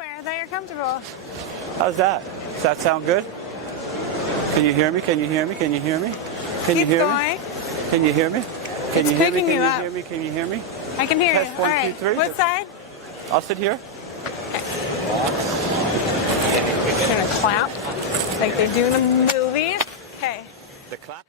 anywhere that you're comfortable. How's that? Does that sound good? Can you hear me? Can you hear me? Can you hear me? Can you hear me? Can you hear me? Can you hear me? Can you hear me? Can you hear me? I can hear you. Test 1, 2, 3. What side? I'll sit here. Just gonna clap like they do in the movies. Okay. The clap.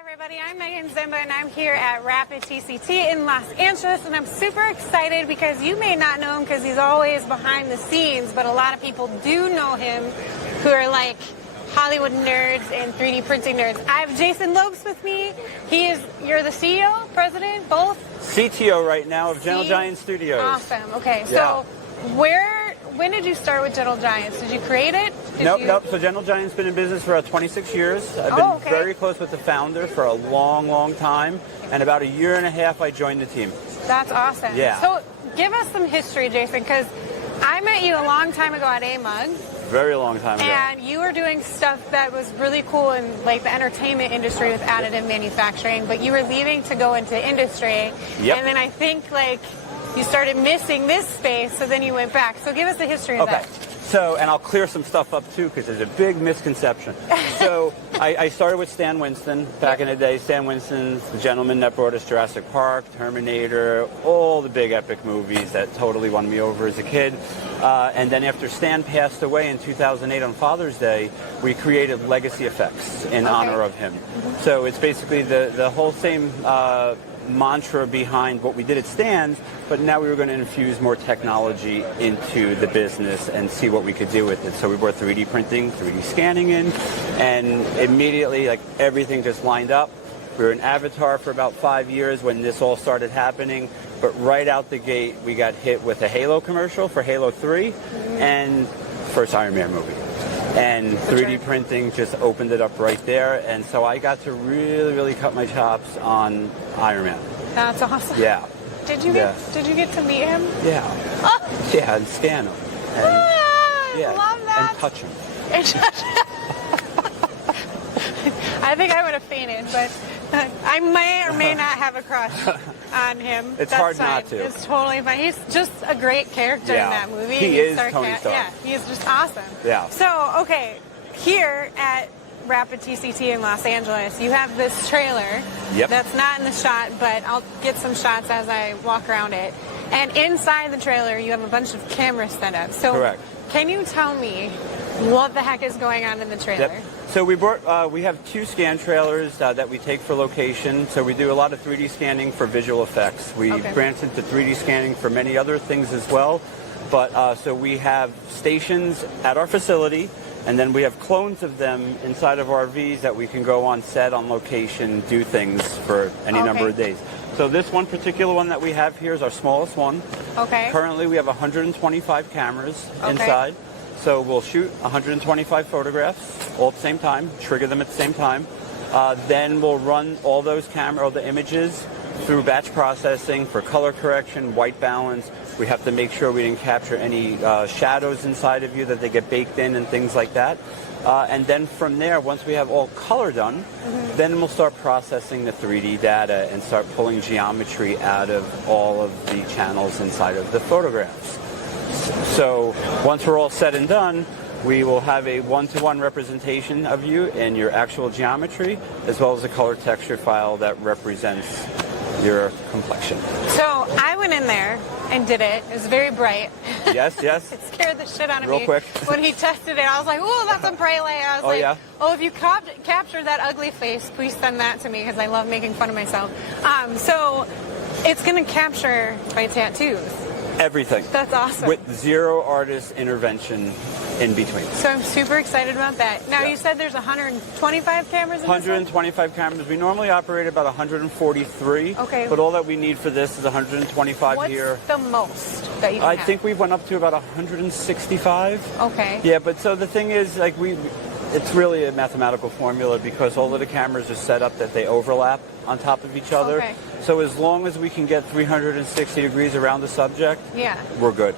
Everybody, I'm Megan Zimba and I'm here at RAPID+TCT in Los Angeles, and I'm super excited because you may not know him because he's always behind the scenes, but a lot of people do know him who are like Hollywood nerds and 3D printing nerds. I have Jason Lopes with me. You're the CEO, president, both? CTO right now of Gentle Giant Studios. Awesome. Okay, so when did you start with Gentle Giants? Did you create it? Nope. So Gentle Giant's been in business for about 26 years. I've been very close with the founder for a long time. And about 1.5 years, I joined the team. That's awesome. Yeah. So give us some history, Jason, because I met you a long time ago at AMUG. Very long time ago. And you were doing stuff that was really cool in like the entertainment industry with additive manufacturing, but you were leaving to go into industry. Yep. And then I think like you started missing this space, so then you went back. So give us the history of that. So, and I'll clear some stuff up too, because there's a big misconception. So, I started with Stan Winston back in the day. Stan Winston's the gentleman that brought us Jurassic Park, Terminator, all the big epic movies that totally won me over as a kid. And then after Stan passed away in 2008 on Father's Day, we created Legacy Effects in honor of him. So it's basically the whole same mantra behind what we did at Stan's, but now we were going to infuse more technology into the business and see what we could do with it. So we brought 3D printing, 3D scanning in, and immediately like everything just lined up. We were in Avatar for about 5 years when this all started happening, but right out the gate we got hit with a Halo commercial for Halo 3 and first Iron Man movie. And 3D printing just opened it up right there, and so I got to really cut my chops on Iron Man. That's awesome. Yeah. Did you get to meet him? Yeah. Oh. Yeah, and scan him. And, love that. And touch him. I think I would have fainted, but I may or may not have a crush on him. It's hard not to. It's totally fine. He's just a great character in that movie. He is Tony Stark. Yeah, he's just awesome. Yeah. So, okay, here at RAPID+TCT in Los Angeles, you have this trailer that's not in the shot, but I'll get some shots as I walk around it. And inside the trailer, you have a bunch of cameras set up. So, can you tell me what the heck is going on in the trailer? Yep. So we have 2 scan trailers that we take for location. So we do a lot of 3D scanning for visual effects. We branch into 3D scanning for many other things as well. But so we have stations at our facility, and then we have clones of them inside of RVs that we can go on set, on location, do things for any number of days. So this one particular one that we have here is our smallest one. Currently we have 125 cameras inside. So we'll shoot 125 photographs all at the same time, trigger them at the same time. Then we'll run all those the images through batch processing for color correction, white balance. We have to make sure we didn't capture any shadows inside of you, that they get baked in and things like that. And then from there, once we have all color done, then we'll start processing the 3D data and start pulling geometry out of all of the channels inside of the photographs. So once we're all said and done, we will have a one-to-one representation of you in your actual geometry, as well as a color texture file that represents your complexion. So I went in there and did it. It was very bright. Yes. It scared the shit out of me. Real quick. When he tested it, I was like, "Oh, that's a bright light." I was if you capture that ugly face, please send that to me because I love making fun of myself. So it's going to capture my tattoos. Everything. That's awesome. With 0 artist intervention in between. So I'm super excited about that. Now you said there's 125 cameras in 125 cameras. We normally operate about 143. But all that we need for this is 125 here. What's the most that you can I think we went up to about 165. Okay. Yeah, but so the thing is, like It's really a mathematical formula because all of the cameras are set up that they overlap on top of each other. Okay. So as long as we can get 360 degrees around the subject, Yeah. we're good.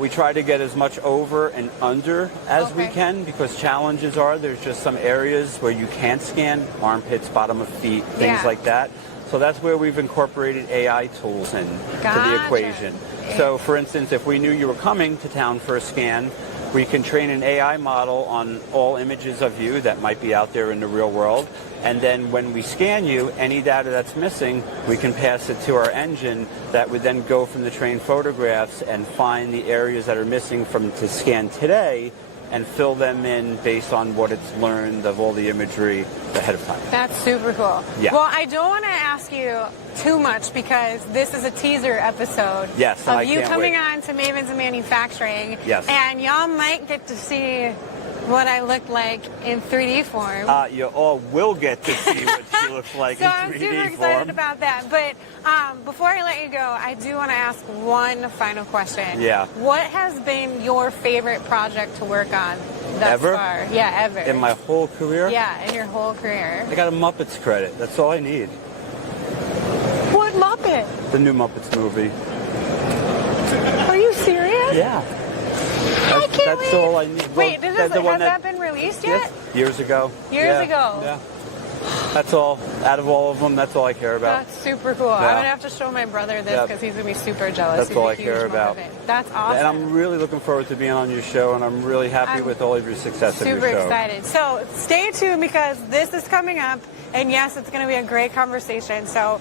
We try to get as much over and under as we Okay. can because challenges are there's just some areas where you can't scan, armpits, bottom of feet, things Yeah. like that. So that's where we've incorporated AI tools in to the Gotcha. equation. So for instance, if we knew you were coming to town for a scan, we can train an AI model on all images of you that might be out there in the real world. And then when we scan you, any data that's missing, we can pass it to our engine that would then go from the trained photographs and find the areas that are missing from to scan today and fill them in based on what it's learned of all the imagery ahead of time. That's super cool. Yeah. Well, I don't want to ask you too much because this is a teaser episode Yes, and of I you can't coming wait. on to Mavens of Manufacturing. Yes. And y'all might get to see what I look like in 3D form. You all will get to see what she looks like So in I'm 3D super excited form. about that. But before I let you go, I do want to ask one final question. Yeah. What has been your favorite project to work on thus Ever? far? Yeah, ever. In my whole career, Yeah, in your whole career. I got a Muppets credit. That's all I need. What Muppet? The new Muppets movie. Are you serious? Yeah. I can't That's wait. all I need. Wait, Well, has the one that been released yet? Yes, years ago. Years Yeah, ago. Yeah. That's all. Out of all of them, that's all I care about. That's super cool. I'm Yeah. going to have to show my brother this Yeah. because he's going to be super jealous. That's He's all a I huge care about. Muppet fan. That's awesome. And I'm really looking forward to being on your show, and I'm really happy I'm with all of your success of your super show. excited. So stay tuned because this is coming up, and yes, it's going to be a great conversation. So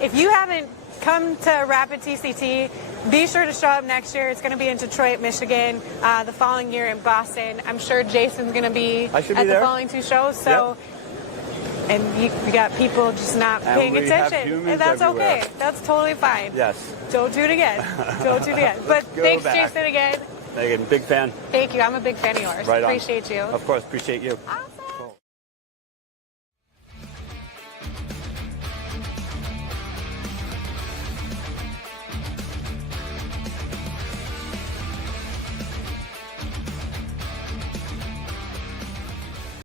if you haven't come to RAPID+TCT, be sure to show up next year. It's going to be in Detroit, Michigan, the following year in Boston. I'm sure Jason's going to be I should at be the there. following two shows. So. And you got people just not And paying we have attention. humans And that's everywhere. okay. That's totally fine. Yes. Don't do it again. Don't do it again. But go thanks, back. Jason, again. Megan, big fan. Thank you. I'm a big fan of yours. Right on. Appreciate you. Of course, appreciate you. Awesome.